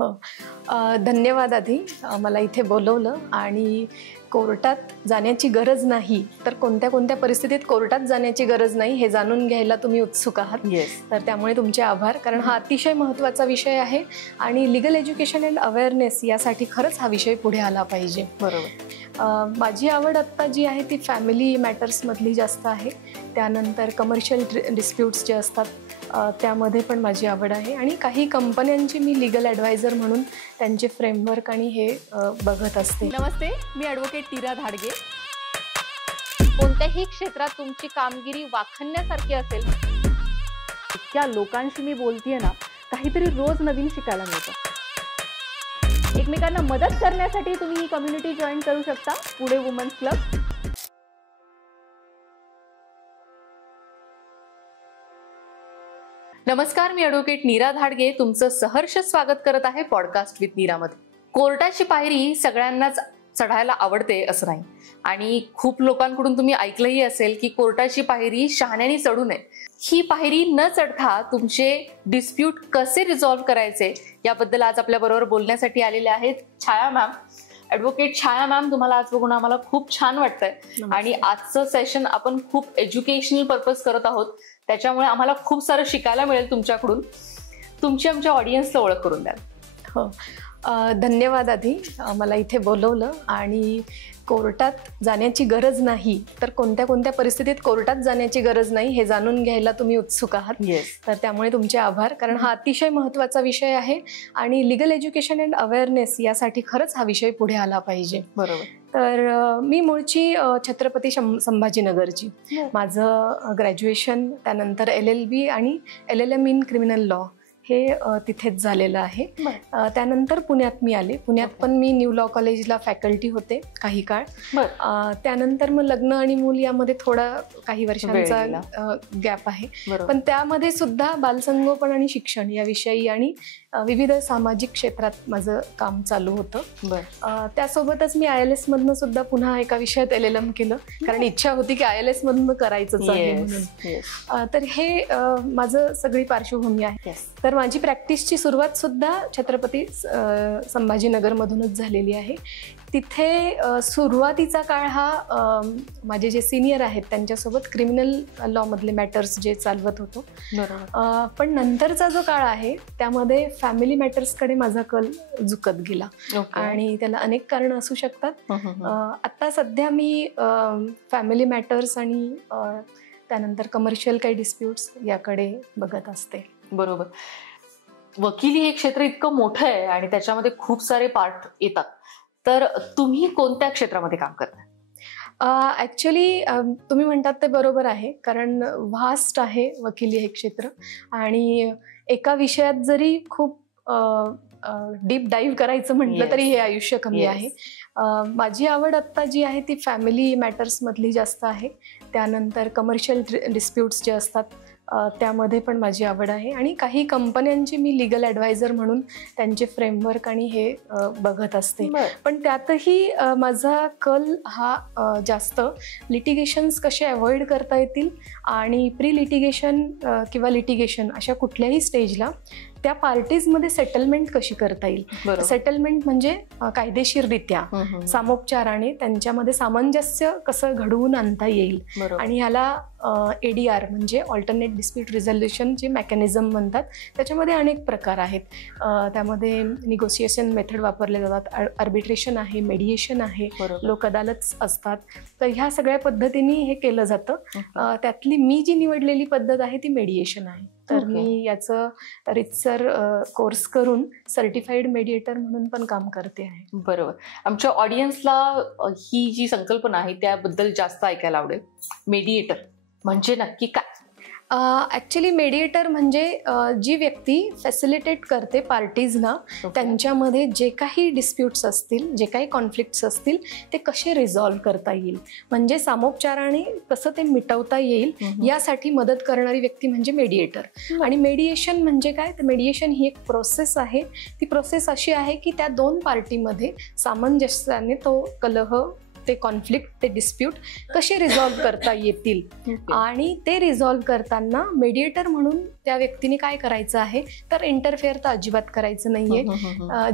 हो. धन्यवाद आधी मला इथे बोलवलं आणि कोर्टात जाण्याची गरज नाही तर कोणत्या कोणत्या परिस्थितीत कोर्टात जाण्याची गरज नाही हे जाणून घ्यायला तुम्ही उत्सुक आहात. तर त्यामुळे तुमचे आभार, कारण हा अतिशय महत्त्वाचा विषय आहे आणि लिगल एज्युकेशन अँड अवेअरनेस यासाठी खरंच हा विषय पुढे आला पाहिजे. बरोबर. माझी आवड आत्ता जी आहे ती फॅमिली मॅटर्समधली जास्त आहे. त्यानंतर कमर्शियल डिस्प्यूट्स जे असतात त्यामध्ये पण माझी आवड आहे आणि काही कंपन्यांची मी लीगल ॲडवायझर म्हणून त्यांचे फ्रेमवर्क आणि हे बघत असते. नमस्ते, मी ॲडव्होकेट नीरा धाडगे. कोणत्याही क्षेत्रात तुमची कामगिरी वाखाणण्यासारखी असेल, त्या लोकांशी मी बोलतेय ना, काहीतरी रोज नवीन शिकायला मिळतं. एकमेकांना मदत करण्यासाठी तुम्ही ही कम्युनिटी जॉईन करू शकता, पुणे वुमन्स क्लब. नमस्कार, मी ॲडव्होकेट नीरा धाडगे तुमचं सहर्ष स्वागत करत आहे पॉडकास्ट विथ नीरामध्ये. कोर्टाची पायरी सगळ्यांनाच चढायला आवडते असं नाही, आणि खूप लोकांकडून तुम्ही ऐकलंही असेल की कोर्टाची पायरी शहाण्याने चढू नये. ही पायरी न चढता तुमचे डिस्प्यूट कसे रिझॉल्व्ह करायचे याबद्दल आज आपल्याबरोबर बोलण्यासाठी आलेले आहेत छाया मॅम. ॲडव्होकेट छाया मॅम, तुम्हाला आज बघून आम्हाला खूप छान वाटतंय आणि आजचं सेशन आपण खूप एज्युकेशनल पर्पज करत आहोत, त्याच्यामुळे आम्हाला खूप सारं शिकायला मिळेल तुमच्याकडून. तुमची आमच्या ऑडियन्सला ओळख करून द्या. हो. धन्यवाद आधी मला इथे बोलवलं आणि कोर्टात जाण्याची गरज नाही तर कोणत्या कोणत्या परिस्थितीत कोर्टात जाण्याची गरज नाही हे जाणून घ्यायला तुम्ही उत्सुक आहात. तर त्यामुळे तुमचे आभार, कारण हा अतिशय महत्त्वाचा विषय आहे आणि लिगल एज्युकेशन अँड अवेअरनेस यासाठी खरंच हा विषय पुढे आला पाहिजे. बरोबर. तर मी मूळची छत्रपती संभाजीनगरची. माझं ग्रॅज्युएशन, त्यानंतर LLB आणि LLM इन क्रिमिनल लॉ हे तिथेच झालेलं आहे. त्यानंतर पुण्यात मी आले. पुण्यात पण मी न्यू लॉ कॉलेजला फॅकल्टी होते काही काळ. त्यानंतर मग लग्न आणि मूल यामध्ये थोडा काही वर्षांचा गॅप आहे, पण त्यामध्ये सुद्धा बालसंगोपन आणि शिक्षण याविषयी आणि विविध सामाजिक क्षेत्रात माझं काम चालू होतं. त्यासोबतच मी ILS मधनं सुद्धा पुन्हा एका विषयात LLM केलं, कारण इच्छा होती की ILS मधनं करायचंच आहे म्हणून. तर हे माझं सगळी पार्श्वभूमी आहे. तर माझी प्रॅक्टिसची सुरुवात सुद्धा छत्रपती संभाजीनगरमधूनच झालेली आहे. तिथे सुरुवातीचा काळ हा माझे जे सिनियर आहेत त्यांच्यासोबत क्रिमिनल लॉमधले मॅटर्स जे चालवत होतो. पण नंतरचा जो काळ आहे त्यामध्ये फॅमिली मॅटर्सकडे माझा कल झुकत गेला आणि त्याला अनेक कारणं असू शकतात. आता सध्या मी फॅमिली मॅटर्स आणि त्यानंतर कमर्शियल काही डिस्प्यूट्स याकडे बघत असते. बरोबर. वकिली हे क्षेत्र इतकं मोठं आहे आणि त्याच्यामध्ये खूप सारे पार्ट येतात, तर तुम्ही कोणत्या क्षेत्रामध्ये काम करता? ॲक्च्युली तुम्ही म्हणतात ते बरोबर आहे, कारण व्हास्ट आहे वकिली हे क्षेत्र आणि एका विषयात जरी खूप डीप डाईव्ह करायचं म्हटलं तरी हे आयुष्य कमी आहे. माझी आवड आत्ता जी आहे ती फॅमिली मॅटर्समधली जास्त आहे. त्यानंतर कमर्शियल डिस्प्यूट्स जे असतात त्यामध्ये पण माझी आवड आहे आणि काही कंपन्यांची मी लीगल ॲडवायझर म्हणून त्यांचे फ्रेमवर्क आणि हे बघत असते. पण त्यातही माझा कल हा जास्त लिटिगेशन्स कसे अवॉइड करता येतील आणि प्री लिटिगेशन किंवा लिटिगेशन अशा कुठल्याही स्टेजला त्या पार्टीजमध्ये सेटलमेंट कशी करता येईल. सेटलमेंट म्हणजे कायदेशीररित्या सामोपचाराने त्यांच्यामध्ये सामंजस्य कसं घडवून आणता येईल, आणि ह्याला ADR म्हणजे ऑल्टरनेट डिस्प्यूट रिझोल्युशन जे मेकॅनिझम म्हणतात, त्याच्यामध्ये अनेक प्रकार आहेत. त्यामध्ये निगोसिएशन मेथड वापरले जातात, आर्बिट्रेशन आहे, मेडिएशन आहे, लोक अदालत असतात. तर ह्या सगळ्या पद्धतीने हे केलं जातं. त्यातली मी जी निवडलेली पद्धत आहे ती मेडिएशन आहे. तर मी याचं रितसर कोर्स करून सर्टिफाईड मेडिएटर म्हणून पण काम करते आहे. बरोबर. आमच्या ऑडियन्सला ही जी संकल्पना आहे त्याबद्दल जास्त ऐकायला आवडेल. मेडिएटर म्हणजे नक्की काय? ॲक्च्युली मेडिएटर म्हणजे जी व्यक्ती फॅसिलिटेट करते पार्टीजना त्यांच्यामध्ये जे काही डिस्प्यूट्स असतील, जे काही कॉन्फ्लिक्ट्स असतील ते कसे रिझॉल्व्ह करता येईल, म्हणजे सामोपचाराने कसं ते मिटवता येईल यासाठी मदत करणारी व्यक्ती म्हणजे मेडिएटर. आणि मेडिएशन म्हणजे काय? तर मेडिएशन ही एक प्रोसेस आहे. ती प्रोसेस अशी आहे की त्या दोन पार्टीमध्ये सामंजस्याने तो कलह ते कॉन्फ्लिक्ट, ते डिस्प्यूट कसे रिझॉल्व्ह करता येतील आणि ते रिझॉल्व्ह करताना मेडिएटर म्हणून त्या व्यक्तीने काय करायचं आहे तर इंटरफेअर तर अजिबात करायचं नाहीये,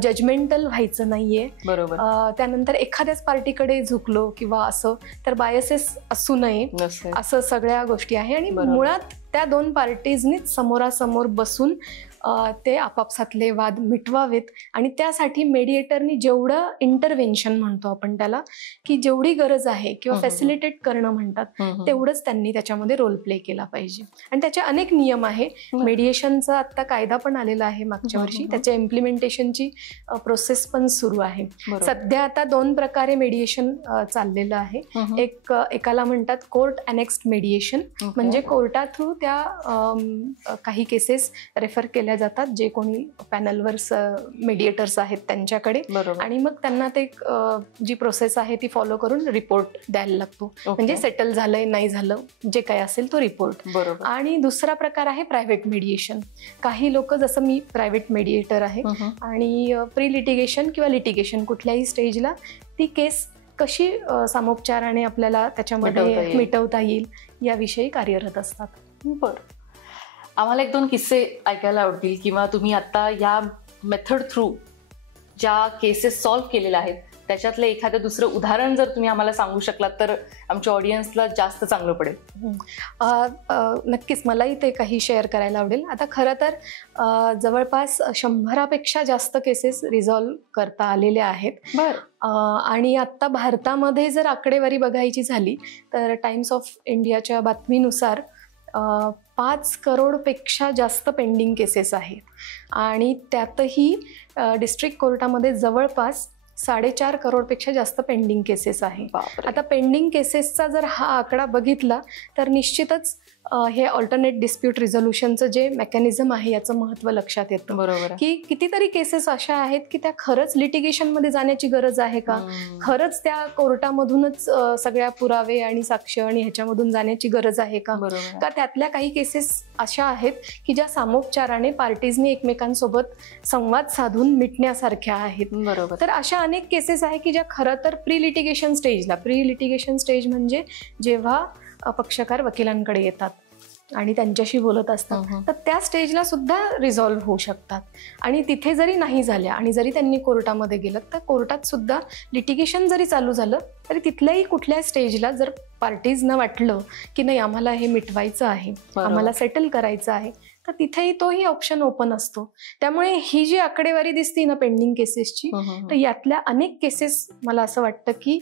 जजमेंटल व्हायचं नाहीये. बरोबर. त्यानंतर एखाद्याच पार्टीकडे झुकलो किंवा असं तर बायसेस असू नये, असं सगळ्या गोष्टी आहे. आणि मुळात त्या दोन पार्टीजनीच समोरासमोर बसून ते आपापसातले वाद मिटवावेत आणि त्यासाठी मेडिएटरनी जेवढं इंटरव्हेन्शन म्हणतो आपण त्याला, की जेवढी गरज आहे किंवा फॅसिलिटेट करणं म्हणतात तेवढंच त्यांनी त्याच्यामध्ये रोल प्ले केला पाहिजे. आणि त्याचे अनेक नियम आहे. मेडिएशनचा आता कायदा पण आलेला आहे मागच्या वर्षी, त्याच्या इम्प्लिमेंटेशनची प्रोसेस पण सुरू आहे. सध्या आता 2 प्रकारे मेडिएशन चाललेलं आहे. एकाला म्हणतात कोर्ट अनेक्स्ड मेडिएशन, म्हणजे कोर्टा थ्रू त्या काही केसेस रेफर केल्या जातात जे कोणी पॅनलवर मेडिएटर्स आहेत त्यांच्याकडे, आणि मग त्यांना ते जी प्रोसेस आहे ती फॉलो करून रिपोर्ट द्यायला लागतो. म्हणजे सेटल झालंय नाही झालं जे काय असेल तो रिपोर्ट. आणि दुसरा प्रकार आहे प्रायव्हेट मेडिएशन. काही लोक, जसं मी प्रायव्हेट मेडिएटर आहे, आणि प्री लिटिगेशन किंवा लिटिगेशन कुठल्याही स्टेजला ती केस कशी सामोपचाराने आपल्याला त्याच्यामध्ये मिटवता येईल याविषयी कार्यरत असतात. बरं, आम्हाला 1-2 किस्से ऐकायला आवडतील किंवा तुम्ही आता या मेथड थ्रू ज्या केसेस सॉल्व्ह केलेल्या आहेत त्याच्यातलं एखादं दुसरं उदाहरण जर तुम्ही आम्हाला सांगू शकलात तर आमच्या ऑडियन्सला जास्त चांगलं पडेल. नक्कीच, मलाही ते काही शेअर करायला आवडेल. आता खरं तर जवळपास 100पेक्षा जास्त केसेस रिझॉल्व्ह करता आलेल्या आहेत. आणि आत्ता भारतामध्ये जर आकडेवारी बघायची झाली तर टाइम्स ऑफ इंडियाच्या बातमीनुसार 5 करोडपेक्षा जास्त पेंडिंग केसेस आहेत. आणि त्यातही डिस्ट्रिक्ट कोर्टामध्ये जवळपास 4.5 करोडपेक्षा जास्त पेंडिंग केसेस आहे. आता पेंडिंग केसेसचा जर हा आकडा बघितला तर निश्चितच हे ऑल्टरनेट डिस्प्यूट रिझोल्युशनचं जे मेकॅनिझम आहे याचं महत्त्व लक्षात येतं. बरोबर. की कितीतरी केसेस अशा आहेत की त्या खरंच लिटिगेशनमध्ये जाण्याची गरज आहे का, खरंच त्या कोर्टामधूनच सगळ्या पुरावे आणि साक्ष आणि ह्याच्यामधून जाण्याची गरज आहे का, का त्यातल्या काही केसेस अशा आहेत की ज्या सामोपचाराने पार्टीजनी एकमेकांसोबत संवाद साधून मिटण्यासारख्या आहेत. बरोबर. तर अशा अनेक केसेस आहे की ज्या खरं तर प्री लिटिगेशन स्टेज म्हणजे जेव्हा पक्षकार वकिलांकडे येतात आणि त्यांच्याशी बोलत असतात तर त्या स्टेजला सुद्धा रिझॉल्व्ह होऊ शकतात. आणि तिथे जरी नाही झाल्या आणि जरी त्यांनी कोर्टामध्ये गेलं तर कोर्टात सुद्धा लिटिगेशन जरी चालू झालं तरी तिथल्याही कुठल्या स्टेजला जर पार्टीजना वाटलं की नाही आम्हाला हे मिटवायचं आहे, आम्हाला सेटल करायचं आहे, तर तिथेही तोही ऑप्शन ओपन असतो. त्यामुळे ही जी आकडेवारी दिसते ना पेंडिंग केसेसची, तर यातल्या अनेक केसेस मला असं वाटतं की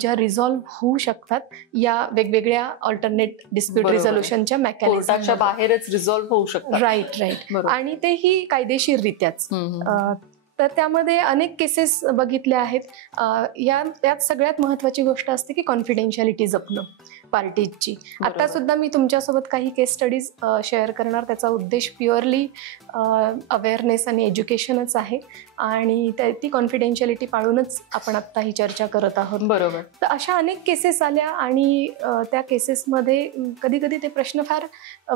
ज्या रिझॉल्व्ह होऊ शकतात या वेगवेगळ्या ऑल्टरनेट डिस्प्यूट रिझोल्युशनच्या मेकॅनिझमच्या बाहेरच रिझॉल्व्ह होऊ शकतात. राईट. आणि तेही कायदेशीररित्याच. तर त्यामध्ये अनेक केसेस बघितल्या आहेत. यात सगळ्यात महत्त्वाची गोष्ट असते की कॉन्फिडेन्शियालिटी जपणं पार्टीजची. आता सुद्धा मी तुमच्यासोबत काही केस स्टडीज शेअर करणार. त्याचा उद्देश प्युअरली अवेअरनेस आणि एज्युकेशनच आहे आणि ती कॉन्फिडेन्शियालिटी पाळूनच आपण आत्ता ही चर्चा करत आहोत. बरोबर. तर अशा अनेक केसेस आल्या आणि त्या केसेसमध्ये कधी कधी ते प्रश्न फार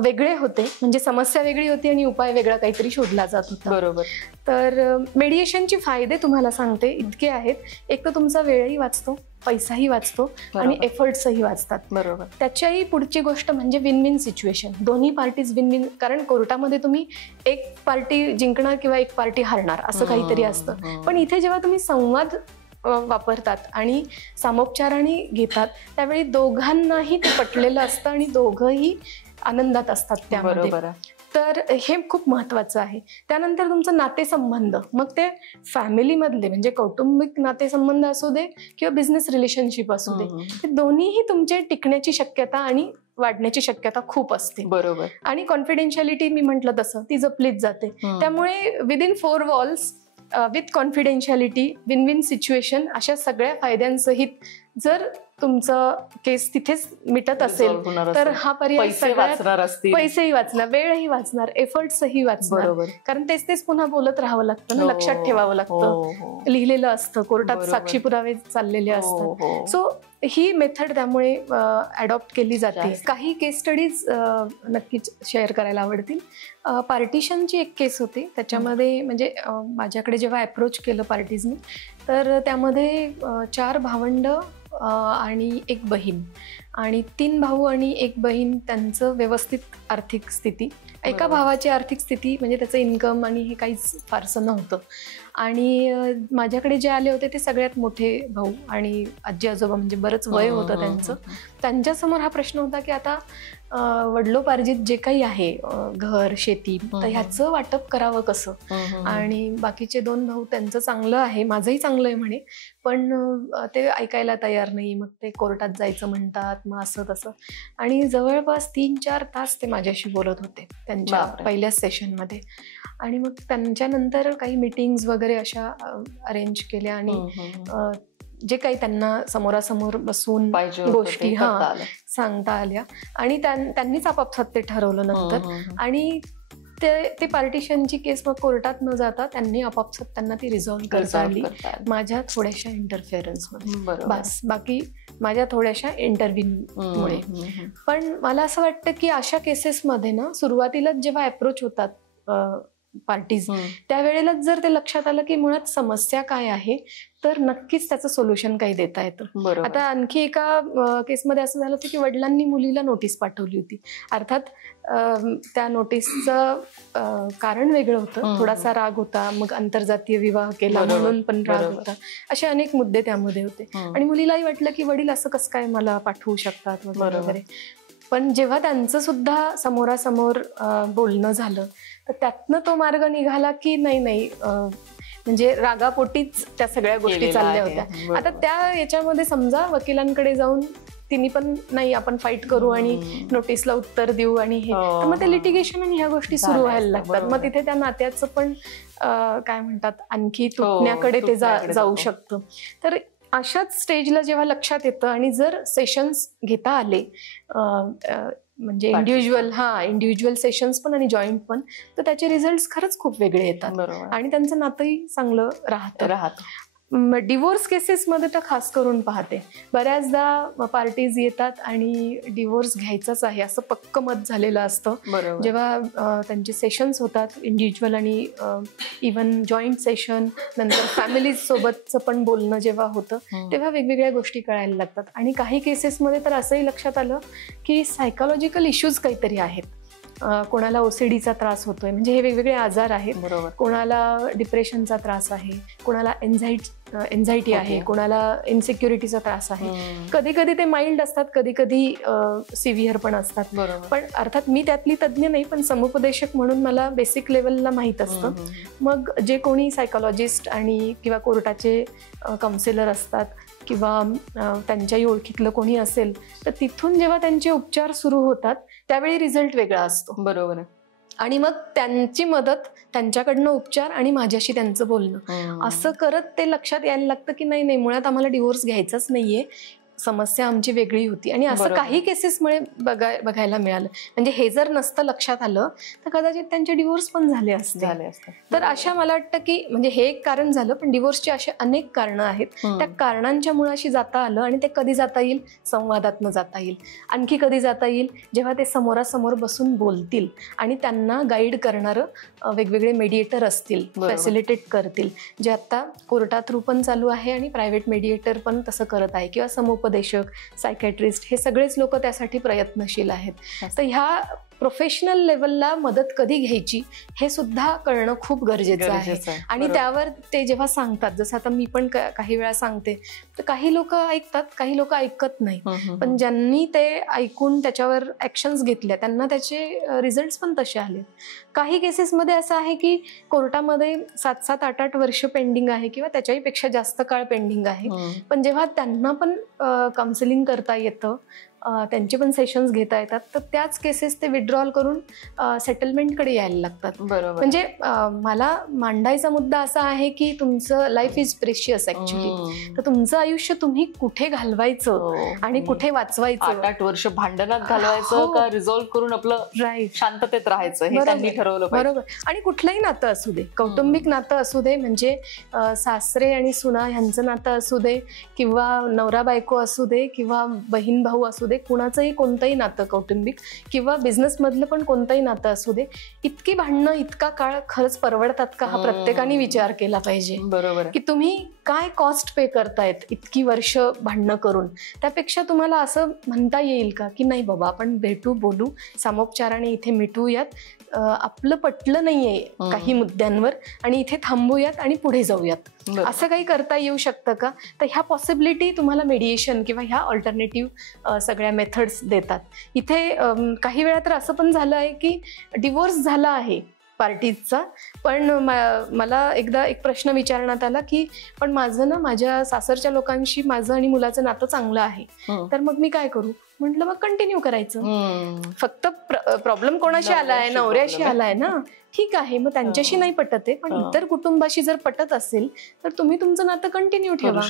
वेगळे होते, म्हणजे समस्या वेगळी होती आणि उपाय वेगळा काहीतरी शोधला जात होता. बरोबर. तर मेडिएशनचे फायदे तुम्हाला सांगते इतके आहेत. एक तर तुमचा वेळही वाचतो, पैसाही वाचतो आणि एफर्ट्सही वाचतात. बरोबर. त्याच्याही पुढची गोष्ट म्हणजे विन विन सिच्युएशन. दोन्ही पार्टीज विन विन, कारण कोर्टामध्ये तुम्ही एक पार्टी जिंकणार किंवा एक पार्टी हारणार असं काहीतरी असतं. पण इथे जेव्हा तुम्ही संवाद वापरतात आणि सामोपचाराने घेतात त्यावेळी दोघांनाही ते पटलेलं असतं आणि दोघंही आनंदात असतात त्यामध्ये. तर हे खूप महत्त्वाचं आहे. त्यानंतर तुमचं नातेसंबंध, मग ते फॅमिलीमधले म्हणजे कौटुंबिक नातेसंबंध असू दे किंवा बिझनेस रिलेशनशिप असू दे, ते दोन्हीही तुमचे टिकण्याची शक्यता आणि वाढण्याची शक्यता खूप असते. बरोबर. आणि कॉन्फिडेन्शियालिटी मी म्हटलं तसं ती जपलीच जाते. त्यामुळे within 4 walls with confidentiality, win win situation, अशा सगळ्या फायद्यांसहित जर तुमचं केस तिथेच मिटत असेल तर हा पर्याय पैसेही वाचणार, वेळही वाचणार, एफर्ट्सही वाचणार. कारण तेच पुन्हा बोलत राहावं लागतं ना, लक्षात ठेवावं लागतं, लिहिलेलं असतं, कोर्टात साक्षी पुरावे चाललेले असतात. सो ही मेथड त्यामुळे अडॉप्ट केली जाते. काही केस स्टडीज नक्कीच शेअर करायला आवडतील. पार्टिशनची एक केस होती, त्याच्यामध्ये म्हणजे माझ्याकडे जेव्हा अप्रोच केलं पार्टीजनी तर त्यामध्ये 4 भावंड आणि एक बहीण, आणि 3 भाऊ आणि 1 बहीण, त्यांचं व्यवस्थित आर्थिक स्थिती. एका भावाची आर्थिक स्थिती म्हणजे त्याचं इन्कम आणि हे काहीच फारसं नव्हतं. आणि माझ्याकडे जे आले होते ते सगळ्यात मोठे भाऊ आणि आजी आजोबा, म्हणजे बरंच वय होतं त्यांचं. त्यांच्यासमोर हा प्रश्न होता की आता वडिलोपार्जित जे काही आहे, घर, शेती, तर ह्याचं वाटप करावं कसं. आणि बाकीचे 2 भाऊ, त्यांचं चांगलं आहे, माझंही चांगलं आहे म्हणे, पण ते ऐकायला तयार नाही. मग ते कोर्टात जायचं म्हणतात, मग असं तसं. आणि जवळपास 3-4 तास ते माझ्याशी बोलत होते त्यांच्या पहिल्याच सेशनमध्ये. आणि मग त्यांच्यानंतर काही मीटिंग्स वगैरे अशा अरेंज केल्या आणि जे काही त्यांना समोरासमोर बसून गोष्टी सांगता आल्या आणि त्यांनीच आपापसात ते ठरवलं नंतर. आणि ते पार्टिशनची केस मग कोर्टात न जाता त्यांनी आपापसात त्यांना ती रिझॉल्व्ह करता आली माझ्या थोड्याशा इंटरफेरन्समध्ये. बस, बाकी माझ्या थोड्याशा इंटरव्ह्यूमुळे. पण मला असं वाटतं की अशा केसेसमध्ये ना, सुरुवातीलाच जेव्हा अप्रोच होतात पार्टीज, त्यावेळेलाच जर ते लक्षात आलं की मुळात समस्या काय आहे, तर नक्कीच त्याचं सोल्युशन काही देता येतं. आता आणखी एका केसमध्ये असं झालं होतं की वडिलांनी मुलीला नोटीस पाठवली होती. अर्थात त्या नोटीसचं कारण वेगळं होतं, थोडासा राग होता, मग आंतरजातीय विवाह केला म्हणून पण राग होता, असे अनेक मुद्दे त्यामध्ये होते. आणि मुलीलाही वाटलं की वडील असं कसं काय मला पाठवू शकतात वगैरे. पण जेव्हा त्यांचं सुद्धा समोरासमोर बोलणं झालं, तर त्यातनं तो मार्ग निघाला की नाही, म्हणजे रागापोटीच त्या सगळ्या गोष्टी चालल्या होत्या. आता त्या याच्यामध्ये समजा वकिलांकडे जाऊन तिने पण नाही, आपण फाईट करू आणि नोटीसला उत्तर देऊ आणि हे, तर मग ते लिटिगेशन आणि ह्या गोष्टी सुरू व्हायला लागतात. मग तिथे त्या नात्याचं पण काय म्हणतात, आणखी तुटण्याकडे ते जाऊ शकतं. तर अशाच स्टेजला जेव्हा लक्षात येतं आणि जर सेशन्स घेता आले, म्हणजे इंडिव्हिज्युअल सेशन्स पण आणि जॉईंट पण, तर त्याचे रिझल्ट खरंच खूप वेगळे येतात आणि त्यांचं नातंही चांगलं राहतं. डिवोर्स केसेसमध्ये तर खास करून पाहते, बऱ्याचदा पार्टीज येतात आणि डिवोर्स घ्यायचाच आहे असं पक्क मत झालेलं असतं. जेव्हा त्यांचे सेशन्स होतात इंडिव्हिज्युअल आणि इव्हन जॉईंट सेशन, नंतर फॅमिलीज सोबतचं पण बोलणं जेव्हा होतं, तेव्हा वेगवेगळ्या गोष्टी कळायला लागतात. आणि काही केसेसमध्ये तर असंही लक्षात आलं की सायकोलॉजिकल इश्यूज काहीतरी आहेत. कोणाला ओसीडीचा त्रास होतोय, म्हणजे हे वेगवेगळे आजार आहेत. कोणाला डिप्रेशनचा त्रास आहे, कोणाला एन्झायटी आहे, कोणाला इन्सिक्युरिटीचा त्रास आहे. कधी कधी ते माइल्ड असतात, कधी कधी सिव्हिअर पण असतात. पण अर्थात मी त्यातली तज्ज्ञ नाही, पण समुपदेशक म्हणून मला बेसिक लेवलला माहीत असतं. मग जे कोणी सायकोलॉजिस्ट आणि किंवा कोर्टाचे काउन्सिलर असतात किंवा त्यांच्याही ओळखीतलं कोणी असेल, तर तिथून जेव्हा त्यांचे उपचार सुरू होतात त्यावेळी रिझल्ट वेगळा असतो. बरोबर. आणि मग त्यांची मदत, त्यांच्याकडनं उपचार आणि माझ्याशी त्यांचं बोलणं, असं करत ते लक्षात यायला लागतं की नाही, मुळात आम्हाला डिवोर्स घ्यायचाच नाहीये, समस्या आमची वेगळी होती. आणि असं काही केसेसमुळे बघायला मिळालं. म्हणजे हे जर नसतं लक्षात आलं तर कदाचित त्यांचे डिवोर्स पण झाले असते. तर अशा मला वाटतं की म्हणजे हे एक कारण झालं, पण डिवोर्सची अशी अनेक कारणं आहेत. त्या कारणांच्या मुळाशी जाता आलं. आणि ते कधी जाता येईल? संवादातनं जाता येईल. आणखी कधी जाता येईल? जेव्हा ते समोरासमोर बसून बोलतील आणि त्यांना गाईड करणारं वेगवेगळे मेडिएटर असतील, फॅसिलिटेट करतील, जे आता कोर्टा थ्रू पण चालू आहे आणि प्रायव्हेट मेडिएटर पण तसं करत आहे, किंवा समुपदेशक, सायकॅट्रिस्ट, हे सगळेच लोक त्यासाठी प्रयत्नशील आहेत. तर ह्या प्रोफेशनल लेवलला मदत कधी घ्यायची हे सुद्धा कळणं खूप गरजेचं आहे. आणि त्यावर ते जेव्हा सांगतात, जसं आता मी पण काही वेळा सांगते, तर काही लोक ऐकतात, काही लोक ऐकत नाही. पण ज्यांनी ते ऐकून त्याच्यावर ऍक्शन्स घेतल्या त्यांना त्याचे रिझल्ट पण तसे आले. काही केसेसमध्ये असं आहे की कोर्टामध्ये 7-7, 8-8 वर्ष पेंडिंग आहे किंवा त्याच्याही पेक्षा जास्त काळ पेंडिंग आहे. पण जेव्हा त्यांना पण काउन्सिलिंग करता येतं, त्यांचे पण सेशन्स घेता येतात, तर त्याच केसेस ते विड्रॉल करून सेटलमेंटकडे यायला लागतात. म्हणजे मला मांडायचा मुद्दा असा आहे की तुमचं लाईफ इज प्रेशियस ऍक्च्युली. तर तुमचं आयुष्य तुम्ही कुठे घालवायचं आणि कुठे वाचवायचं, 8 वर्ष भांडणात घालवायचं का रिझॉल्व्ह करून आपलं शांततेत राहायचं, हे त्यांनी ठरवलं. बरोबर. आणि कुठलंही नातं असू दे, कौटुंबिक नातं असू दे, म्हणजे सासरे आणि सुना ह्यांचं नातं असू दे, किंवा नवरा बायको असू दे, किंवा बहीण भाऊ असू दे, दे, कुणाचंही कोणतंही नातं कौटुंबिक किंवा बिझनेसमधलं पण कोणतंही नातं असू दे, इतकी भांडणं इतका काळ खरंच परवडतात का, हा प्रत्येकाने विचार केला पाहिजे. बरोबर की तुम्ही काय कॉस्ट पे करतायत इतकी वर्ष भांडणं करून. त्यापेक्षा तुम्हाला असं म्हणता येईल का की नाही बाबा, आपण भेटू, बोलू, सामोपचाराने इथे मिटूयात, आपलं पटलं नाहीये काही मुद्द्यांवर आणि इथे थांबूयात आणि पुढे जाऊयात, असं काही करता येऊ शकतं का? तर ह्या पॉसिबिलिटी तुम्हाला मेडिएशन किंवा ह्या ऑल्टरनेटिव्ह सगळ्या मेथड्स देतात. इथे काही वेळा तर असं पण झालं आहे की डिवोर्स झाला आहे पार्टीजचा, पण मला एकदा एक प्रश्न विचारण्यात आला की पण माझं ना माझ्या सासरच्या लोकांशी माझं आणि मुलाचं नातं चांगलं आहे, तर मग मी काय करू? म्हटलं मग कंटिन्यू करायचं. फक्त प्रॉब्लेम कोणाशी आलाय? नवऱ्याशी आलाय ना, ठीक आहे, मग त्यांच्याशी नाही पटत आहे, पण इतर कुटुंबाशी जर पटत असेल तर तुम्ही तुमचं नातं कंटिन्यू ठेवा.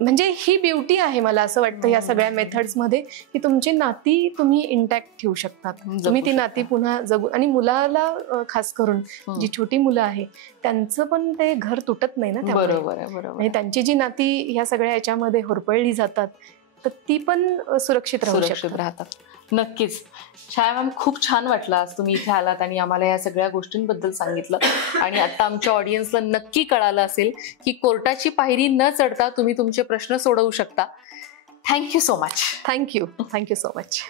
म्हणजे ही ब्युटी आहे मला असं वाटतं या सगळ्या मेथड्स मध्ये, की तुमची नाती तुम्ही इंटॅक्ट ठेवू शकतात, तुम्ही ती नाती पुन्हा जगू. आणि मुलाला खास करून जी छोटी मुलं आहे त्यांचं पण ते घर तुटत नाही ना, त्यामुळे त्यांची जी नाती ह्या सगळ्या याच्यामध्ये होरपळली जातात तर ती पण सुरक्षित राहतात. नक्कीच. छाया मॅम, खूप छान वाटलं आज तुम्ही इथे आलात आणि आम्हाला या सगळ्या गोष्टींबद्दल सांगितलं. आणि आता आमच्या ऑडियन्सला नक्की कळालं असेल की कोर्टाची पायरी न चढता तुम्ही तुमचे प्रश्न सोडवू शकता. Thank you so much. Thank you so much.